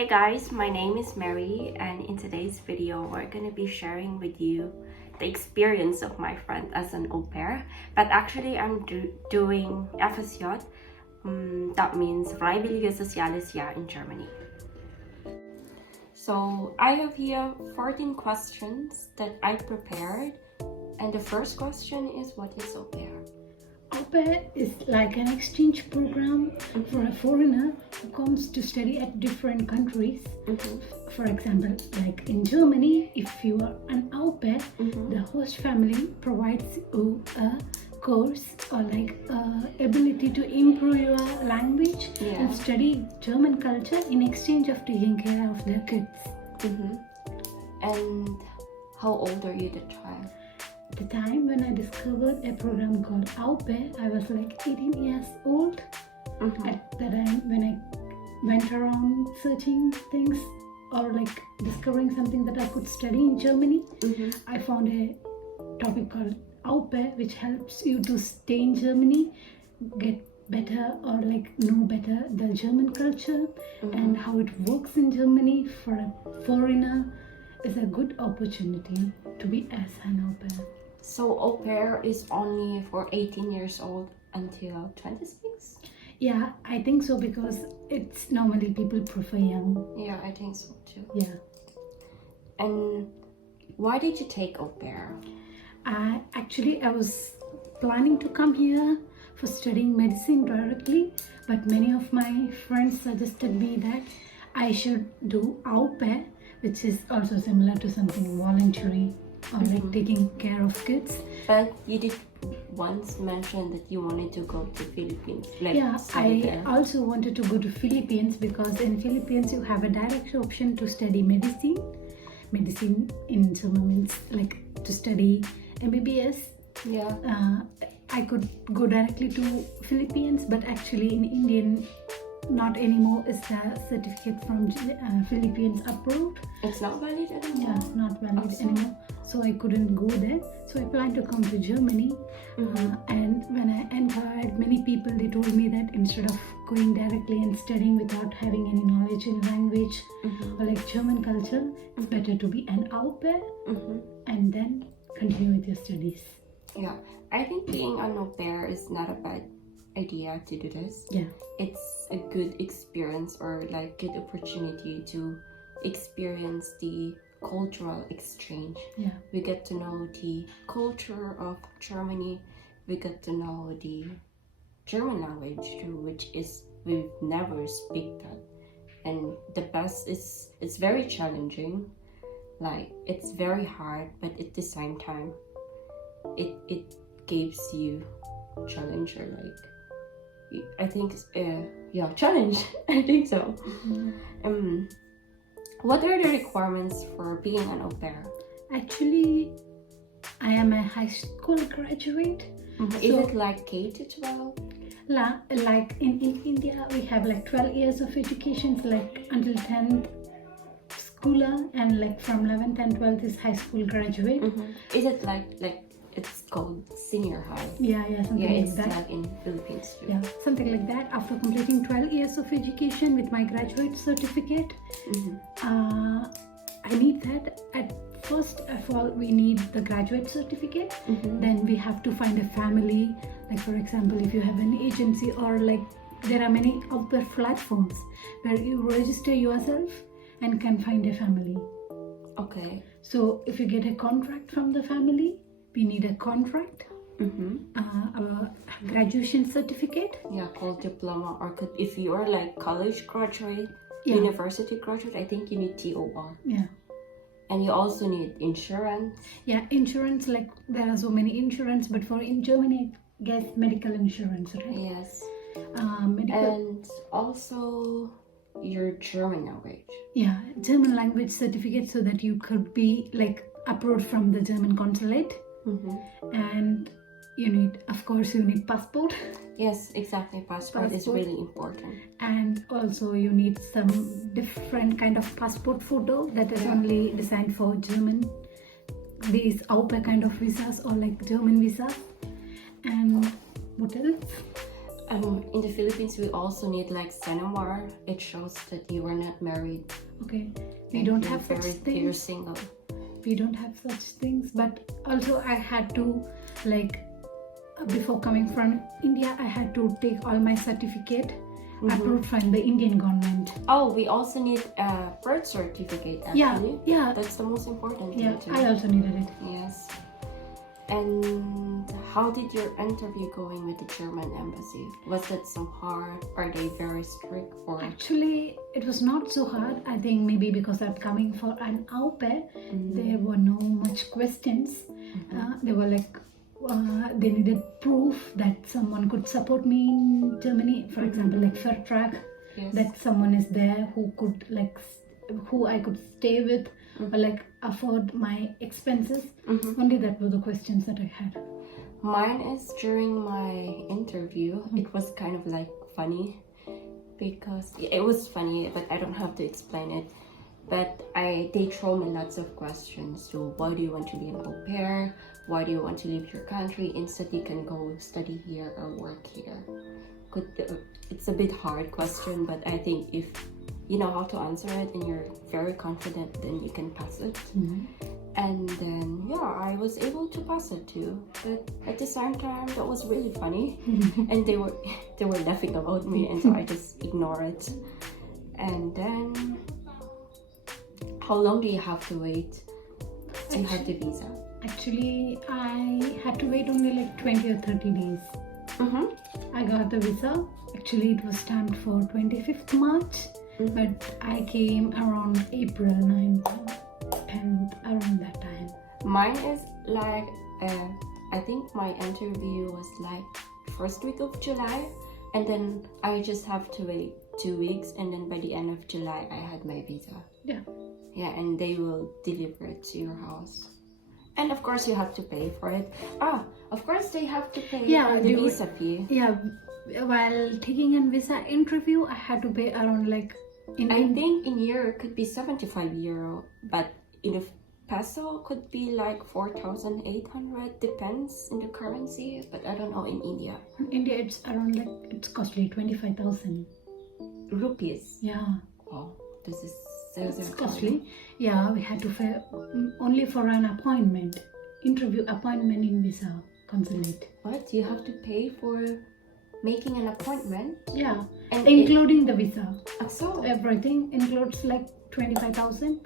Hey guys, my name is Mary, and in today's video we're going to be sharing with you the experience of my friend as an au pair. But actually I'm doing FSJ, that means Freiwillige Soziales Jahr in Germany. So I have here 14 questions that I prepared, and the first question is, what is au pair? Au pair is like an exchange program for a foreigner who comes to study at different countries. For example, like in Germany, if you are an au pair, the host family provides you a course or like ability to improve your language and study German culture in exchange of taking care of their kids. And how old are you at the time? The time when I discovered a program called Au Pair, I was like 18 years old. At the time when I went around searching things or like discovering something that I could study in Germany, I found a topic called Au Pair, which helps you to stay in Germany, get better or like know better the German culture and how it works in Germany. For a foreigner, is a good opportunity to be as an au pair. So au pair is only for 18 years old until 26? Yeah, I think so, because it's normally people prefer young. Yeah, I think so too. Yeah. And why did you take au pair? I was planning to come here for studying medicine directly, but many of my friends suggested me that I should do au pair, which is also similar to something voluntary or like taking care of kids. But you did once mention that you wanted to go to Philippines. I also wanted to go to Philippines, because in Philippines you have a direct option to study medicine. Medicine in German means like to study MBBS. Yeah. I could go directly to Philippines, but actually in Indian, not anymore is the certificate from Philippines approved. It's not valid anymore? Yeah, not valid anymore. So I couldn't go there. So I planned to come to Germany. And when I inquired many people, they told me that instead of going directly and studying without having any knowledge in language or like German culture, it's better to be an au pair and then continue with your studies. Yeah, I think being an au pair is not a bad idea to do this. Yeah, it's a good experience or like good opportunity to experience the cultural exchange. Yeah, we get to know the culture of Germany. We get to know the German language too, which is we've never speak that. And the best is it's very challenging. Like it's very hard, but at the same time it gives you challenge, or like I think challenge. I think so. What are the requirements for being an au pair? actually I am a high school graduate. Is it like K to 12? Like in India we have like 12 years of education, so like until 10th schooler, and like from 11th and 12th is high school graduate. Is it like it's called senior high? Yeah, something like it's that. like in Philippines too. Yeah, something like that. After completing 12 years of education with my graduate certificate, I need that. At first of all, we need the graduate certificate. Then we have to find a family. Like for example, if you have an agency, or like there are many au pair platforms where you register yourself and can find a family. Okay. So if you get a contract from the family, we need a contract, a graduation certificate. Yeah, called diploma, or if you are like college graduate, university graduate, I think you need TO1. Yeah. And you also need insurance. Yeah, insurance, like there are so many insurance, but in Germany, I guess medical insurance, right? Yes. Medical. And also your German language. Yeah, German language certificate, so that you could be like approved from the German consulate. And you need passport. Yes, exactly. Passport is really important. And also you need some different kind of passport photo that is only designed for German. These au pair kind of visas, or like German visas. And what else? In the Philippines, we also need like Sanamar. It shows that you are not married. Okay, we and don't you're have such You're things. single. We don't have such things. But also, I had to like before coming from India, I had to take all my certificate approved from the Indian government. Oh, we also need a birth certificate actually. Yeah. That's the most important thing Yeah, too. I also needed it. Yes. And how did your interview going with the German embassy? Was that so hard? Are they very strict or? Actually, it was not so hard. I think maybe because I'm coming for an au pair, there were no much questions. They were like, they needed proof that someone could support me in Germany. For example, like Vertrag, that someone is there who could like, who I could stay with or like afford my expenses. Only that were the questions that I had. Mine is during my interview. It was kind of like funny because it was funny, but I don't have to explain it. But they throw me lots of questions. So why do you want to be an au pair? Why do you want to leave your country? Instead, you can go study here or work here. It's a bit hard question, but I think if you know how to answer it and you're very confident, then you can pass it. And then I was able to pass it too. But at the same time, that was really funny, and they were laughing about me, and so I just ignore it. And then, how long do you have to wait to have the visa? Actually, I had to wait only like 20 or 30 days. I got the visa. Actually, it was stamped for 25th March, but I came around April 9th, 10th, around that time. Mine is like, I think my interview was like first week of July, and then I just have to wait 2 weeks, and then by the end of July, I had my visa. Yeah, and they will deliver it to your house. And of course, you have to pay for it. Of course, they have to pay for the visa fee. Yeah, while taking a visa interview, I had to pay around like... I think in euro could be 75 euro, but in a peso could be like 4,800, depends in the currency, but I don't know in India. In India, it's around like, it's costly 25,000. Rupees? Yeah. Oh, this is... It's costly. Yeah, we had to pay only for an appointment, interview appointment in visa consulate. What? You have to pay for making an appointment? Yeah, and including the visa. So everything includes like 25,000.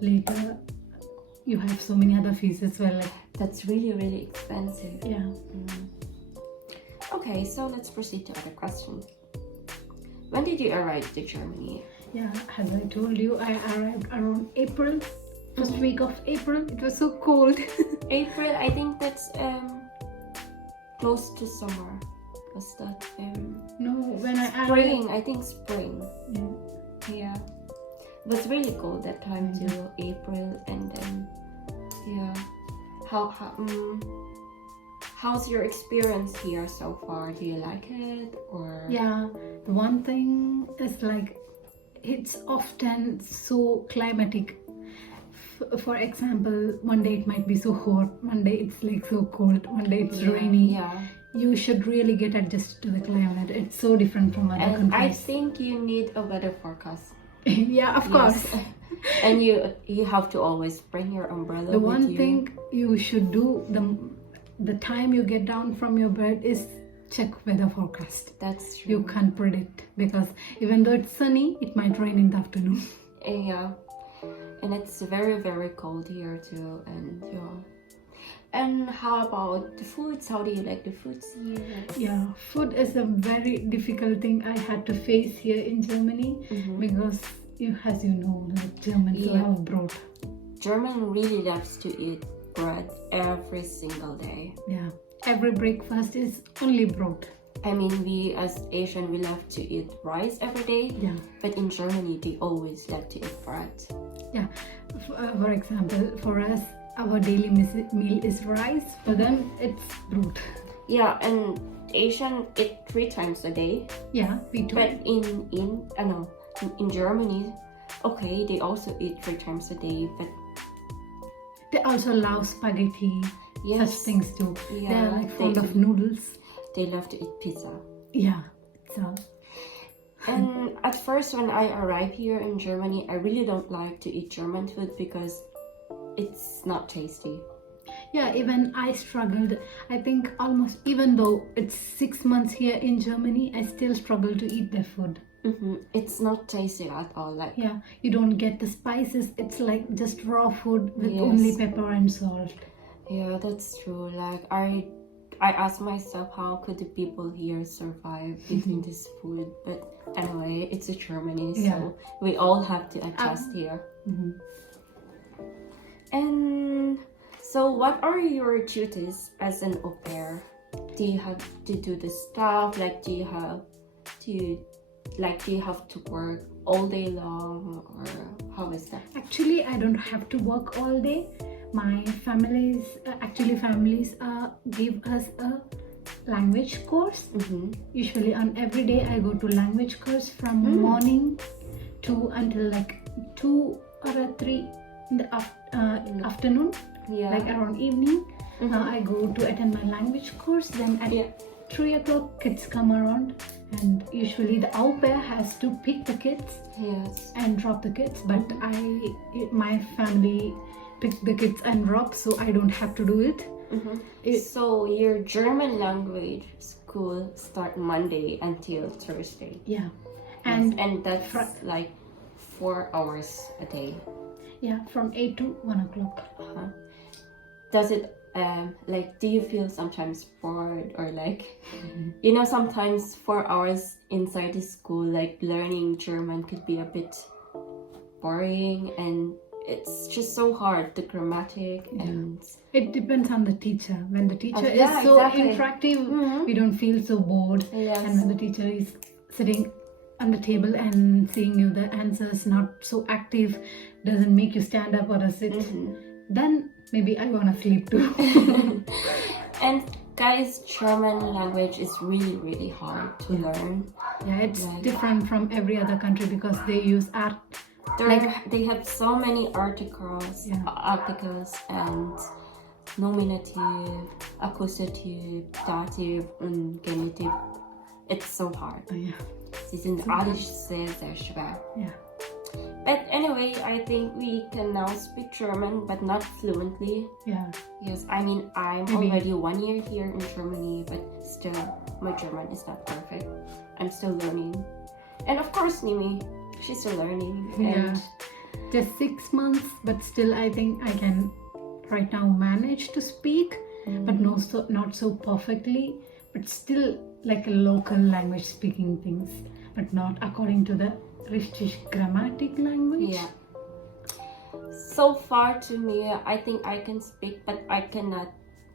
Later, you have so many other fees as well. Like, that's really, really expensive. Yeah. Okay, so let's proceed to other questions. When did you arrive to Germany? Yeah, as I told you, I arrived around April, first week of April. It was so cold. April, I think that's close to summer. Was that no, when I spring? arrived, I think spring. Yeah. It was really cold that time too, April, and then how's your experience here so far? Do you like it or? Yeah, the one thing is like it's often so climatic. For example, one day it might be so hot, one day it's like so cold, one day it's rainy. Yeah. You should really get adjusted to the climate. It's so different from other countries. I think you need a weather forecast. Yeah, of course. And you have to always bring your umbrella. The one thing you should do the time you get down from your bed is check weather forecast. That's true. You can't predict because even though it's sunny, it might rain in the afternoon. Yeah, and it's very, very cold here too. And how about the foods? How do you like the foods here? Yeah, food is a very difficult thing I had to face here in Germany because as you know, like Germans love bread. German really loves to eat bread every single day. Yeah, every breakfast is only bread. I mean, we as Asian, we love to eat rice every day. Yeah. But in Germany, they always love to eat bread. Yeah. For example, for us, our daily meal is rice. For them, it's bread. Yeah, and Asian eat 3 times a day. Yeah, we do. But in Germany, okay, they also eat 3 times a day, but they also love spaghetti. Yes. Such things too. Yeah, they're like fond of noodles. They love to eat pizza. Yeah. So. And at first, when I arrived here in Germany, I really don't like to eat German food because it's not tasty. Yeah, even I struggled. I think almost, even though it's 6 months here in Germany, I still struggle to eat their food. It's not tasty at all. Like, Yeah, you don't get the spices. It's like just raw food with Yes. only pepper and salt. yeah, that's true. Like, I ask myself, how could the people here survive eating this food? But anyway, it's a Germany, so Yeah. we all have to adjust here. Mhm. And so, what are your duties as an au pair? Do you have to do the stuff? Like, do you have to work all day long, or how is that? Actually, I don't have to work all day. My families give us a language course. Usually on every day I go to language course from morning to until like 2 or 3 in the afternoon, Yeah. like around evening. I go to attend my language course. Then at 3 o'clock kids come around, and usually the au pair has to pick the kids Yes. and drop the kids, but my family pick the kids and drop, so I don't have to do it. So your German language school start Monday until Thursday. Yeah. And that's like 4 hours a day. Yeah, from 8 to 1 o'clock. Does it like, do you feel sometimes bored, or like sometimes 4 hours inside the school, like learning German could be a bit boring, and it's just so hard, the grammatic and It depends on the teacher. When the teacher yeah, is so exactly. interactive, we don't feel so bored. Yes. And when the teacher is sitting on the table and seeing you the answers, not so active, doesn't make you stand up or sit, then maybe I wanna sleep too. And guys, German language is really, really hard to learn. Yeah, it's different from every other country because they use art. They have so many articles and nominative, accusative, dative und genitiv. It's so hard. Yeah. Sie sind alle sehr, sehr schwer. Yeah. But anyway, I think we can now speak German, but not fluently. Yeah. Yes, I mean, I'm already 1 year here in Germany, but still, my German is not perfect. I'm still learning. And of course, Nimi, she's still learning. Yeah. Just 6 months, but still I think I can right now manage to speak, but not so perfectly, but still like a local language speaking things, but not according to the richtig grammatic language. Yeah. So far to me, I think I can speak, but I cannot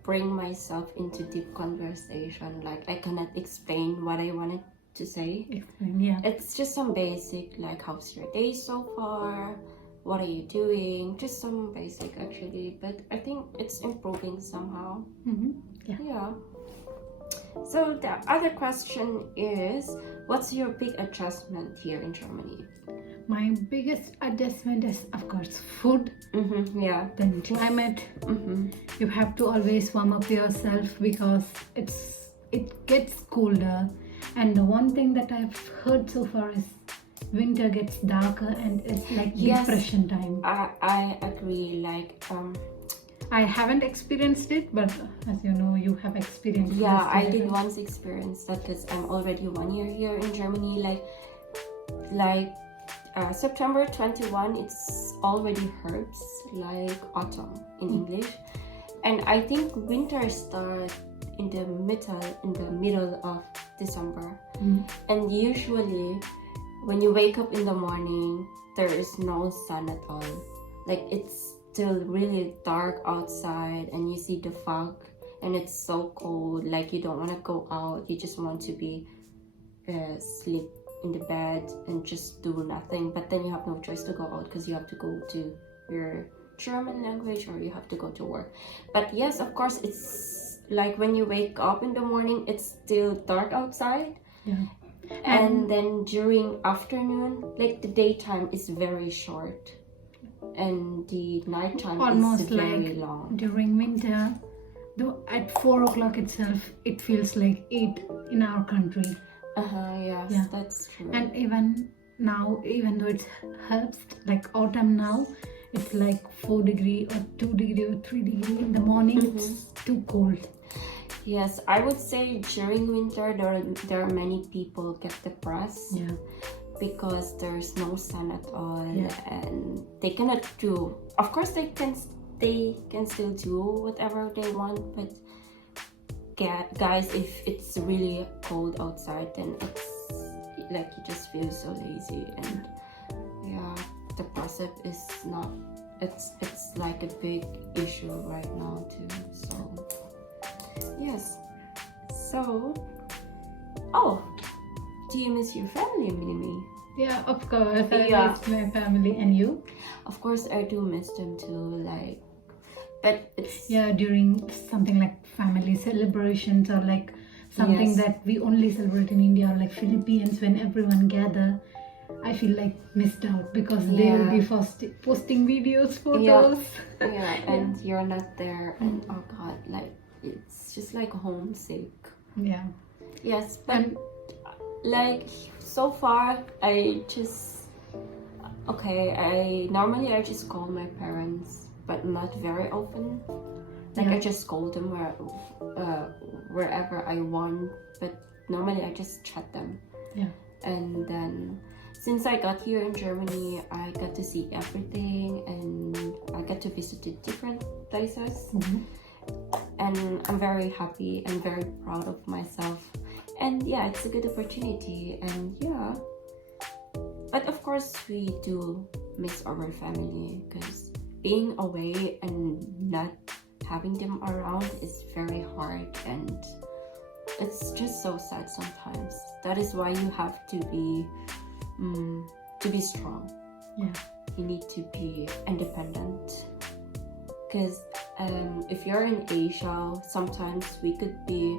bring myself into deep conversation. Like, I cannot explain what I wanted to say. Explain, yeah. It's just some basic, like, how's your day so far? What are you doing? Just some basic, actually. But I think it's improving somehow. Yeah. So the other question is, what's your big adjustment here in Germany? My biggest adjustment is, of course, food. Yeah. Then climate. You have to always warm up yourself because it gets colder. And the one thing that I've heard so far is winter gets darker and it's like depression time. I agree. Like, I haven't experienced it, but as you know, you have experienced it. Yeah, I did once experience that because I'm already 1 year here in Germany. Like September 21, it's already herbs, like autumn in English. And I think winter starts in the middle of December. And usually when you wake up in the morning, there is no sun at all. Like, it's still really dark outside and you see the fog and it's so cold. Like, you don't want to go out, you just want to be sleep in the bed and just do nothing. But then you have no choice to go out because you have to go to your German language or you have to go to work. But yes, of course, it's like when you wake up in the morning, it's still dark outside. And then during afternoon, like, the daytime is very short and the nighttime almost is very like long. During winter, though at 4 o'clock itself, it feels like 8 in our country. Yes, Yeah. that's true. And even now, even though it's herbs, like autumn now, it's like 4 degree or 2 degree or 3 degree in the morning. It's too cold. Yes, I would say during winter there are many people get depressed Yeah. because there's no sun at all, Yeah. and they cannot do. Of course, they can still do whatever they want, but guys, if it's really cold outside, then it's like you just feel so lazy, and yeah, depressive is not. It's like a big issue right now too. So yes. So, do you miss your family, Minimi? Yeah, of course. I Yeah. miss my family. And you? Of course, I do miss them too. Like, but it's Yeah, during something like family celebrations or like something Yes. that we only celebrate in India or like Philippines, when everyone gather, I feel like missed out because they will Yeah. be posting videos, photos. yeah, and you're not there, and oh god, like it's just like homesick. Yeah. Yes, but And like so far, I normally I just call my parents, but not very often. Like Yeah. I just call them wherever I want, but normally I just chat them. Yeah. And then since I got here in Germany, I got to see everything, and I got to visit the different places. And I'm very happy and very proud of myself. And yeah, it's a good opportunity. And yeah, but of course we do miss our family, because being away and not having them around is very hard, and it's just so sad sometimes. That is why you have to be strong. Yeah. You need to be independent, because if you're in Asia, sometimes we could be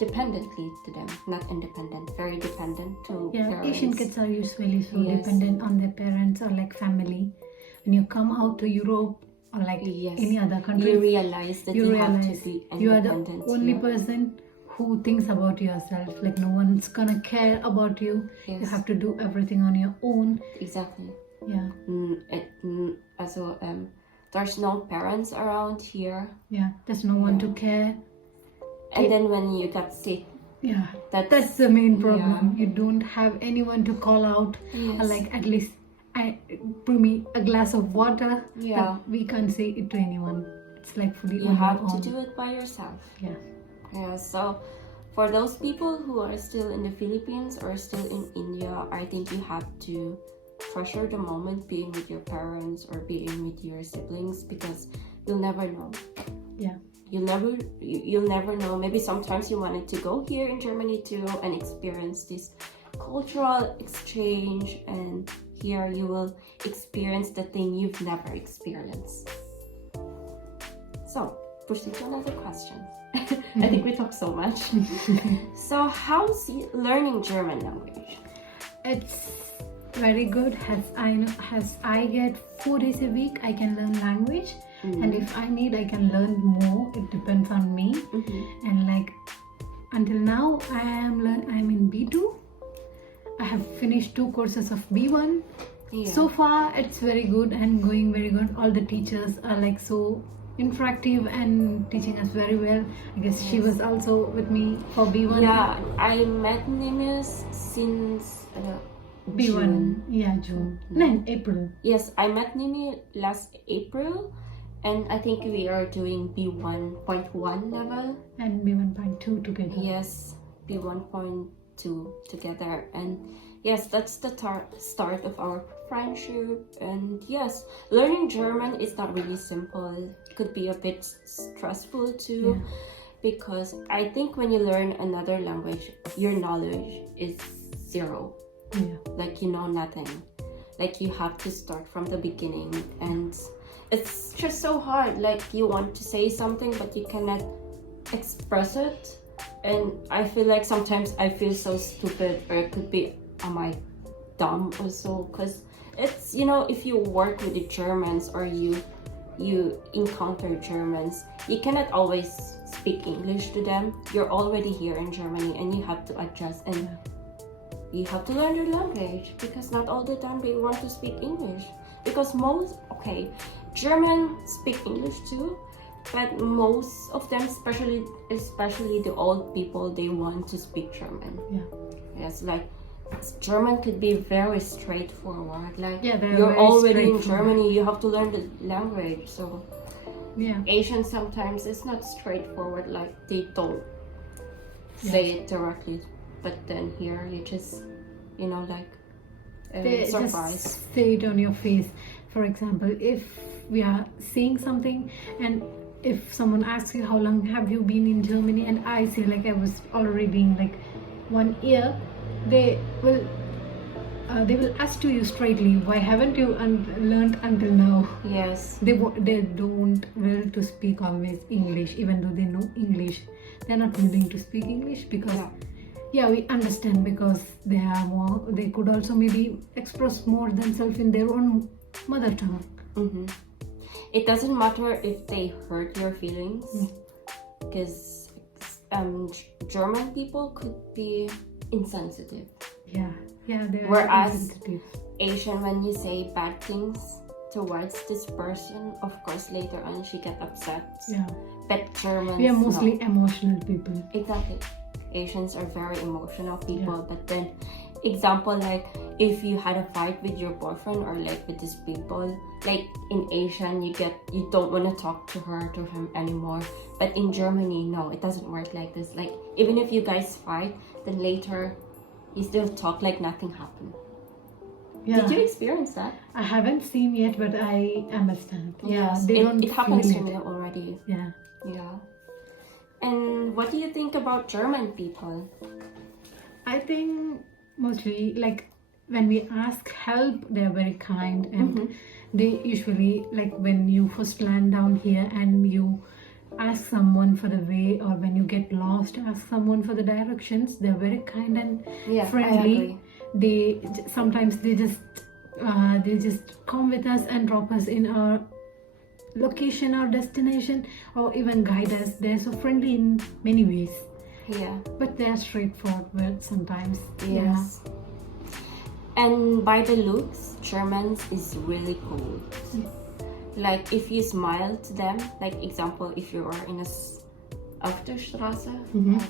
dependently to them, not independent, very dependent to Yeah, parents. Asian kids are usually so Yes. dependent on their parents or like family. When you come out to Europe or like Yes. any other country, You realize that you have to be you are the independent. only yeah. person who thinks about yourself. Like no one's gonna care about you. Yes. You have to do everything on your own. Exactly. Yeah, Also, there's no parents around here, yeah. There's no one to care. and then when you got sick, Yeah, that's that's the main problem. You don't have anyone to call out or Yes. like at least bring me a glass of water. Yeah. But we can't say it to anyone. It's like fully you on have your to own. do it by yourself. Yeah. Yeah, so for those people who are still in the Philippines or still in India, I think you have to treasure the moment being with your parents or being with your siblings, because you'll never know. Yeah. You'll never know. Maybe sometimes you wanted to go here in Germany too and experience this cultural exchange, and here you will experience the thing you've never experienced. So, proceed to another question. I think we talk so much. So, how's learning German language? It's very good. As I get 4 days a week, I can learn language. And if I need, I can learn more. It depends on me. And like until now, I'm in B2. I have finished 2 courses of B1. Yeah. So far, it's very good and going very good. All the teachers are like so interactive and teaching us very well. I guess she was also with me for B1. Yeah, I met Nimes since B1. June. Yeah, June. No, April. Yes, I met Nimi last April, and I think we are doing B1.1 level. And B1.2 together. Yes, B1.2 together, and yes, that's the start of our friendship. And yes, learning German is not really simple. It could be a bit stressful too, because I think when you learn another language, your knowledge is zero. Yeah. Like you know nothing. Like you have to start from the beginning, and it's just so hard. Like you want to say something, but you cannot express it. And I feel like sometimes I feel so stupid, or it could be, am I dumb also? Because it's, you know, if you work with the Germans or you encounter Germans, you cannot always speak English to them, you're already here in Germany and you have to adjust and you have to learn their language because not all the time they want to speak English. Because German speak English too, but most of them, especially the old people, they want to speak German. Yeah. Yes, like German could be very straightforward. Like Yeah, they're you're very already in straightforward. Germany, you have to learn the language. So Yeah. Asian sometimes it's not straightforward. Like they don't say it directly, but then here you just, They surprise. just say it on your face. For example, if we are saying something and if someone asks you how long have you been in Germany and I say like I was already being like 1 year, they will ask to you straightly, why haven't you learned until now? Yes. They don't will to speak always English, even though they know English. They're not willing to speak English because we understand, because they could also maybe express more themselves in their own mother tongue. Mm-hmm. It doesn't matter if they hurt your feelings, because German people could be insensitive. Yeah, they are Whereas insensitive. Asian, when you say bad things towards this person, of course later on she get upset. Yeah, But Germans, we are mostly no. emotional people. Exactly. Asians are very emotional people, but then example, like if you had a fight with your boyfriend or like with these people, like in Asian you don't want to talk to him anymore, but in Germany no, it doesn't work like this. Like even if you guys fight, then later you still talk like nothing happened. Yeah. Did you experience that? I haven't seen yet, but I understand. Yes, They don't it happens feel to me it. already. Yeah. And what do you think about German people? I think mostly like when we ask help, they're very kind, and they usually, like when you first land down here and you ask someone for the way, or when you get lost, ask someone for the directions, they're very kind and friendly. Sometimes they just come with us and drop us in our location or destination, or even guide us. They're so friendly in many ways. Yeah. But they're straightforward sometimes. Yes. And by the looks, Germans is really cool. Like if you smile to them, like example, if you are in a auf der Straße,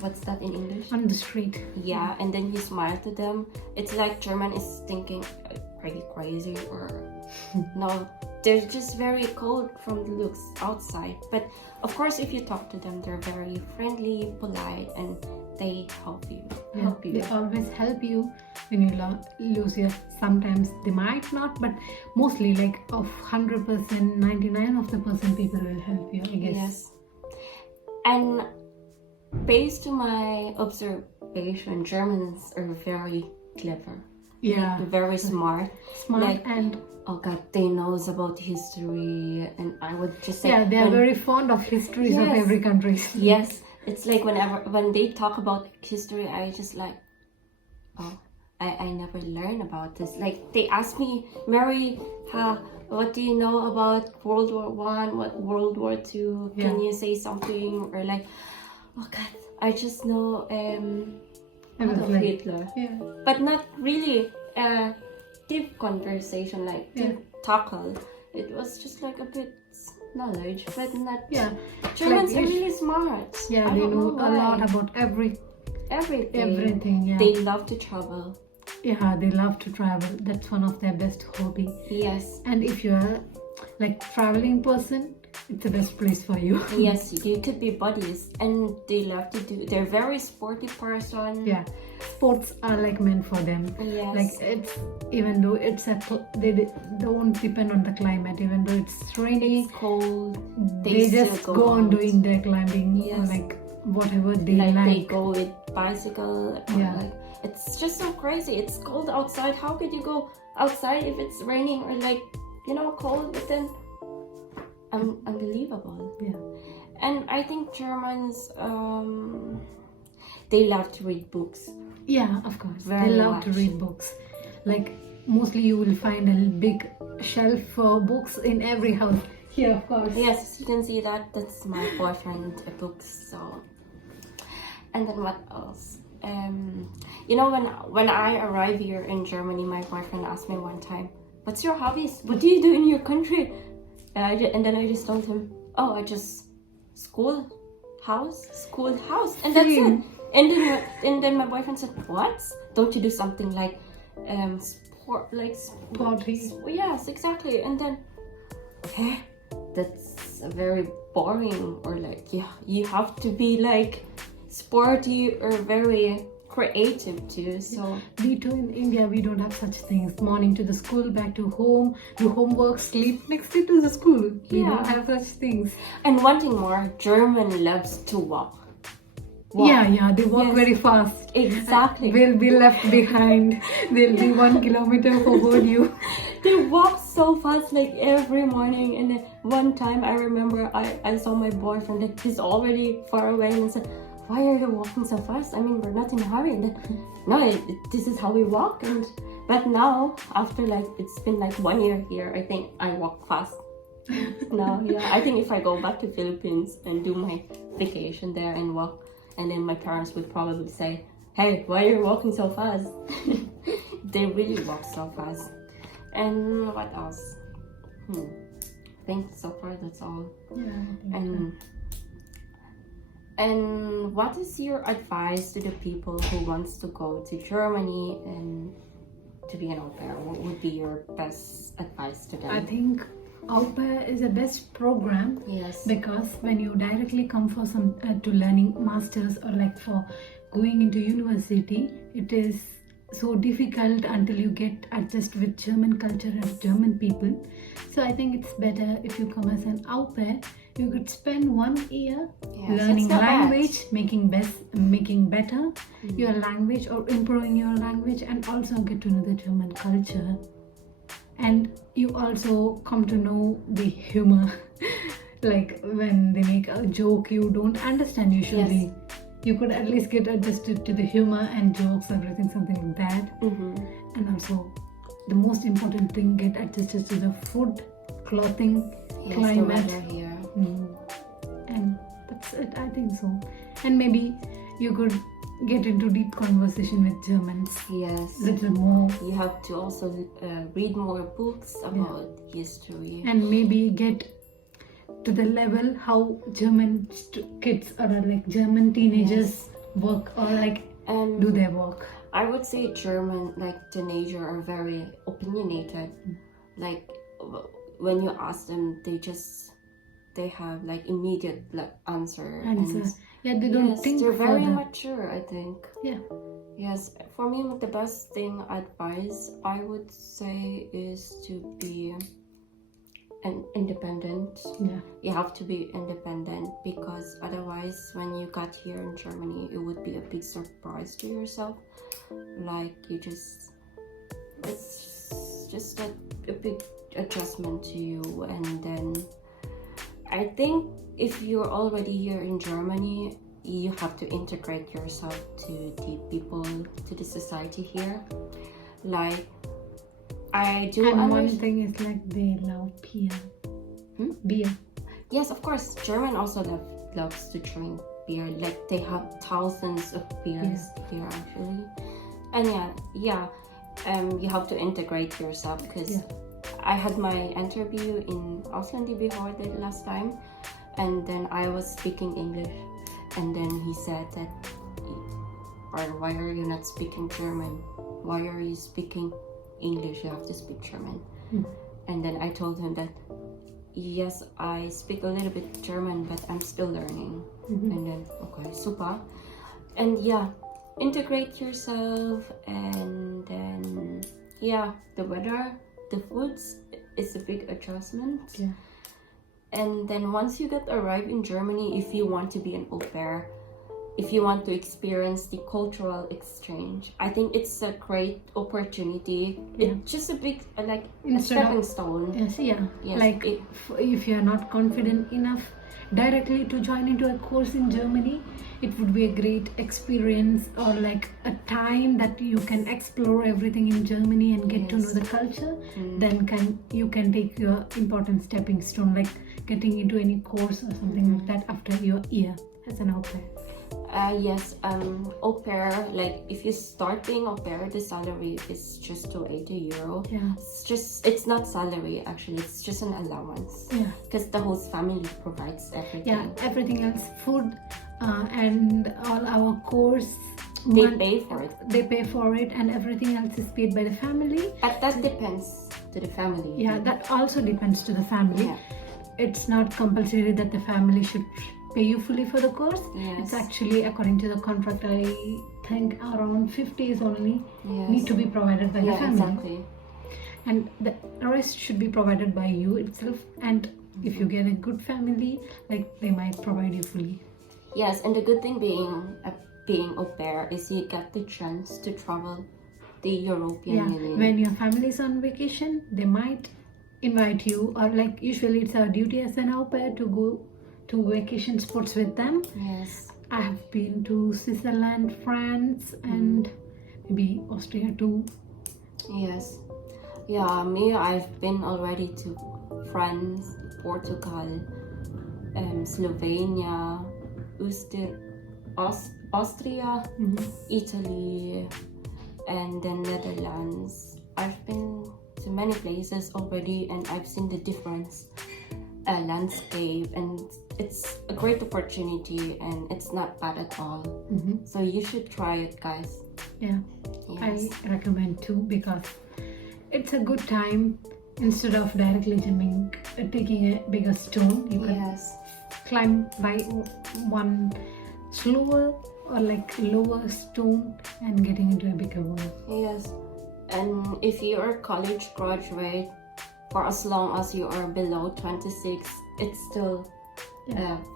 what's that in English? On the street. Yeah, and then you smile to them, it's like German is thinking, are you crazy? Or no, they're just very cold from the looks outside. But of course, if you talk to them, they're very friendly, polite, and they help you. They always help you when you lose your. Sometimes they might not, but mostly, like of 100%, 99% people will help you, I guess. Yes. And based on my observation, Germans are very clever. Yeah. Very smart. Like, and oh God, they knows about history, and I would just say they are very fond of histories of every country. Yes, it's like when they talk about history, I just like, oh, I never learned about this. Like they ask me, Mary, what do you know about World War One? What World War Two? Can you say something? Or like, oh God, I just know Adolf Hitler. Yeah. But not really deep conversation, like deep tackle. It was just like a bit knowledge, but not. Yeah. Germans like, are really smart. Yeah, they know a lot about everything. Everything. Yeah. They love to travel. Yeah, they love to travel. That's one of their best hobby. Yes. And if you are like traveling person, it's the best place for you. Yes, you could be buddies, and they love to do. They're very sporty person. Yeah, sports are like meant for them. Yes. Like it's, even though it's they don't depend on the climate. Even though it's rainy, it's cold, they just go on out. doing their climbing, or like whatever they like. They go with bicycle. Yeah. Like, it's just so crazy. It's cold outside. How could you go outside if it's raining or like cold? But then, unbelievable. Yeah. And I think Germans, they love to read books. Yeah, of course. Very they love much. to read books. Like mostly you will find a big shelf for books in every house. Yeah, of course. Yes, you can see that. That's my boyfriend books. So, and then what else? You know, when I arrived here in Germany, my boyfriend asked me one time, "What's your hobbies? What do you do in your country?" And then I just told him, "Oh, I just school, house, and that's it." Same. And then my boyfriend said, "What? Don't you do something like sport, Pottery. Yes, exactly." And then, okay, that's very boring. Or like, yeah, you have to be like sporty or very creative too. So We too in India, we don't have such things. Morning to the school, back to home, do homework, sleep, next day to the school. We Yeah. don't have such things. and one thing more, German loves to walk. Yeah, they walk Yes. very fast. Exactly. We'll be left behind. They'll be 1 kilometer forward you. They walk so fast, like every morning. And then one time I remember I saw my boyfriend, like he's already far away, and I said, "Why are you walking so fast? I mean, we're not in a hurry." And then, no, this is how we walk. But now, after like it's been like 1 year here, I think I walk fast. Now, yeah, I think if I go back to Philippines and do my vacation there and walk, and then my parents would probably say, "Hey, why are you walking so fast?" They really walk so fast. And what else? I think so far that's all. Yeah, I think so. And what is your advice to the people who wants to go to Germany and to be an au pair? What would be your best advice to them? I think au pair is the best program Yes. because when you directly come for some to learning masters or like for going into university, it is so difficult until you get adjust with German culture and German people. So I think it's better if you come as an au pair. You could spend 1 year Yes, learning it's not bad. language, making better your language or improving your language, and also get to know the German culture. And you also come to know the humor. Like when they make a joke you don't understand usually. Yes. You could at least get adjusted to the humor and jokes, everything, something like that. And also, the most important thing, get adjusted to the food, clothing, Yes, the climate. weather here. And that's it, I think so. And maybe you could get into deep conversation with Germans. Yes. Little more. You have to also read more books about history. And maybe get to the level how German kids or like German teenagers work or like And do their work. I would say German, like teenagers, are very opinionated. Like when you ask them, they have like immediate like answer. Yeah, they don't Yes, think they're very further. mature, I think. Yeah. Yes, for me, the best thing advice I would say is to be an independent. Yeah. You have to be independent because otherwise, when you got here in Germany, it would be a big surprise to yourself. Like it's just a big adjustment to you. And then I think if you're already here in Germany, you have to integrate yourself to the people, to the society here. Like I do And one understand. thing is like they love beer. Beer. Yes, of course. German also loves to drink beer. Like they have thousands of beers here actually. And yeah. You have to integrate yourself because I had my interview in Ausland before the last time, and then I was speaking English, and then he said that, or why are you not speaking German? Why are you speaking English? You have to speak German. And then I told him that yes, I speak a little bit German, but I'm still learning. And then okay, super. And integrate yourself, and then the weather, the foods is a big adjustment. Yeah. And then once you get arrived in Germany, if you want to be an au pair, if you want to experience the cultural exchange, I think it's a great opportunity. It's just a big a stepping stone. Yes, Yes, like if you're not confident enough directly to join into a course in Germany, it would be a great experience, or like a time that you can explore everything in Germany and get to know the culture. Then you can take your important stepping stone, like getting into any course or something like that after your year as an au pair. Yes, au pair, like if you start being au pair, the salary is just €280. Yeah. It's not salary actually, it's just an allowance. Yeah. Because the host family provides everything. Yeah, everything else, food and all our course. They pay for it. They pay for it, and everything else is paid by the family. But that depends to the family. Yeah, that also depends to the family. Yeah. It's not compulsory that the family should pay you fully for the course. Yes. It's actually according to the contract. I think around 50 is only need to be provided by the family. Exactly. And the rest should be provided by you itself. And if you get a good family, like they might provide you fully. Yes, and the good thing being au pair is you get the chance to travel the European Union. When your family is on vacation, they might invite you, or like usually it's our duty as an au pair to go to vacation spots with them. Yes. I have been to Switzerland, France, and maybe Austria too. Yes. Yeah, me, I've been already to France, Portugal, Slovenia, Austria, Italy, and the Netherlands. I've been to many places already, and I've seen the difference landscape, and it's a great opportunity, and it's not bad at all. So you should try it, guys. Yeah, yes. I recommend too, because it's a good time. Instead of directly jumping, taking a bigger stone, you can climb by one slower or like lower stone and getting into a bigger one. Yes, and if you are a college graduate, for as long as you are below 26, it's still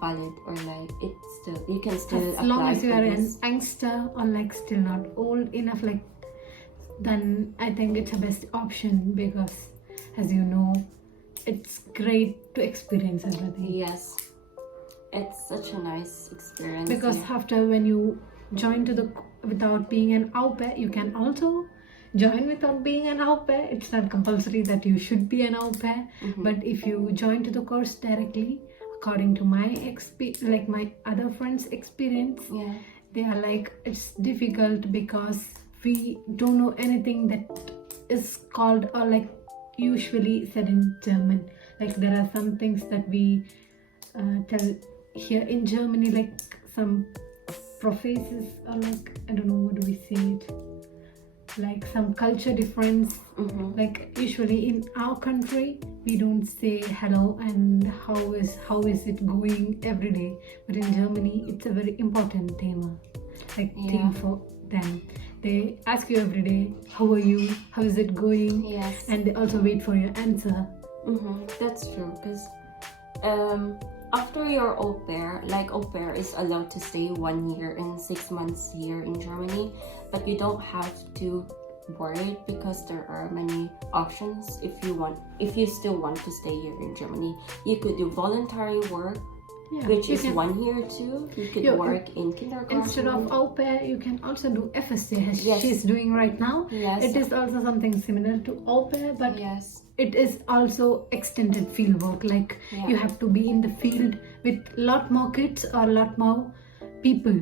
valid, or like it's still, you can still apply. As long as you are an this. youngster or like still not old enough, like then I think it's the best option, because as you know, it's great to experience everything. Yes, it's such a nice experience. Because after when you join to without being an au pair, you can also join without being an au pair. It's not compulsory that you should be an au pair, but if you join to the course directly, according to my like my other friends' experience, they are like, it's difficult because we don't know anything that is called, or like usually said in German. Like there are some things that we tell here in Germany, like some prophrases, or like, I don't know, what do we say it, like some culture difference. Like usually in our country we don't say hello and how is it going every day, but in Germany it's a very important theme, like theme for them. They ask you every day, how are you, how is it going? Yes. And they also wait for your answer. That's true, because after your au pair, like au pair is allowed to stay 1 year and 6 months here in Germany, but you don't have to worry, because there are many options. If you still want to stay here in Germany, you could do voluntary work, which is 1 year too. You could work in kindergarten. Instead of au pair, you can also do FSC, as she's doing right now. It is also something similar to au pair, but it is also extended field work. Like you have to be in the field with lot more kids or lot more people.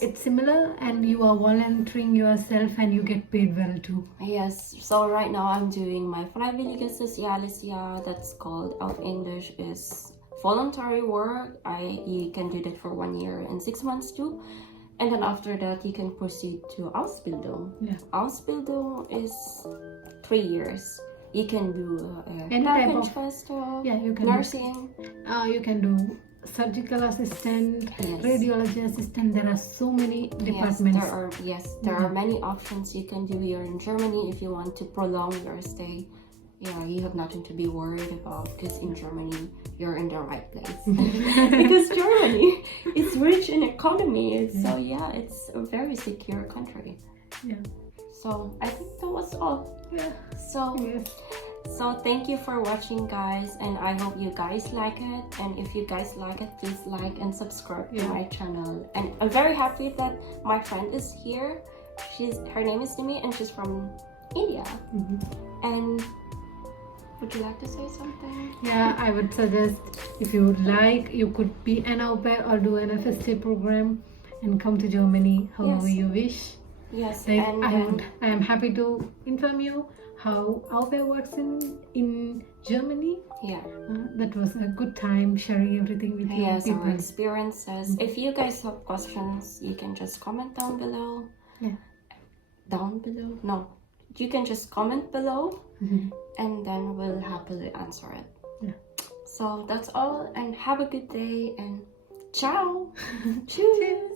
It's similar, and you are volunteering yourself and you get paid well too. Yes, so right now I'm doing my Freiwillige Soziales Jahr. That's called, of English is voluntary work. You can do that for 1 year and 6 months too, and then after that you can proceed to Ausbildung. Ausbildung is 3 years. You can do Krankenschwester, you can nursing. You can do surgical assistant, radiology assistant. There are so many departments. There are many options you can do here in Germany if you want to prolong your stay. You have nothing to be worried about, because in Germany you're in the right place. Because Germany is rich in economy, so it's a very secure country. So I think that was all. So So thank you for watching, guys, and I hope you guys like it. And if you guys like it, please like and subscribe to my channel. And I'm very happy that my friend is here. Her name is Nimi, and she's from India. And would you like to say something? Yeah, I would suggest, if you would like, you could be an au pair or do an FST program and come to Germany however you wish. Yes, Like, and I am happy to inform you how au pair works in Germany. Yeah. That was a good time sharing everything with you. Yes, our experiences. If you guys have questions, you can just comment down below. Yeah. Down below? No. You can just comment below and then we'll happily answer it. Yeah. So that's all, and have a good day, and ciao. Cheers.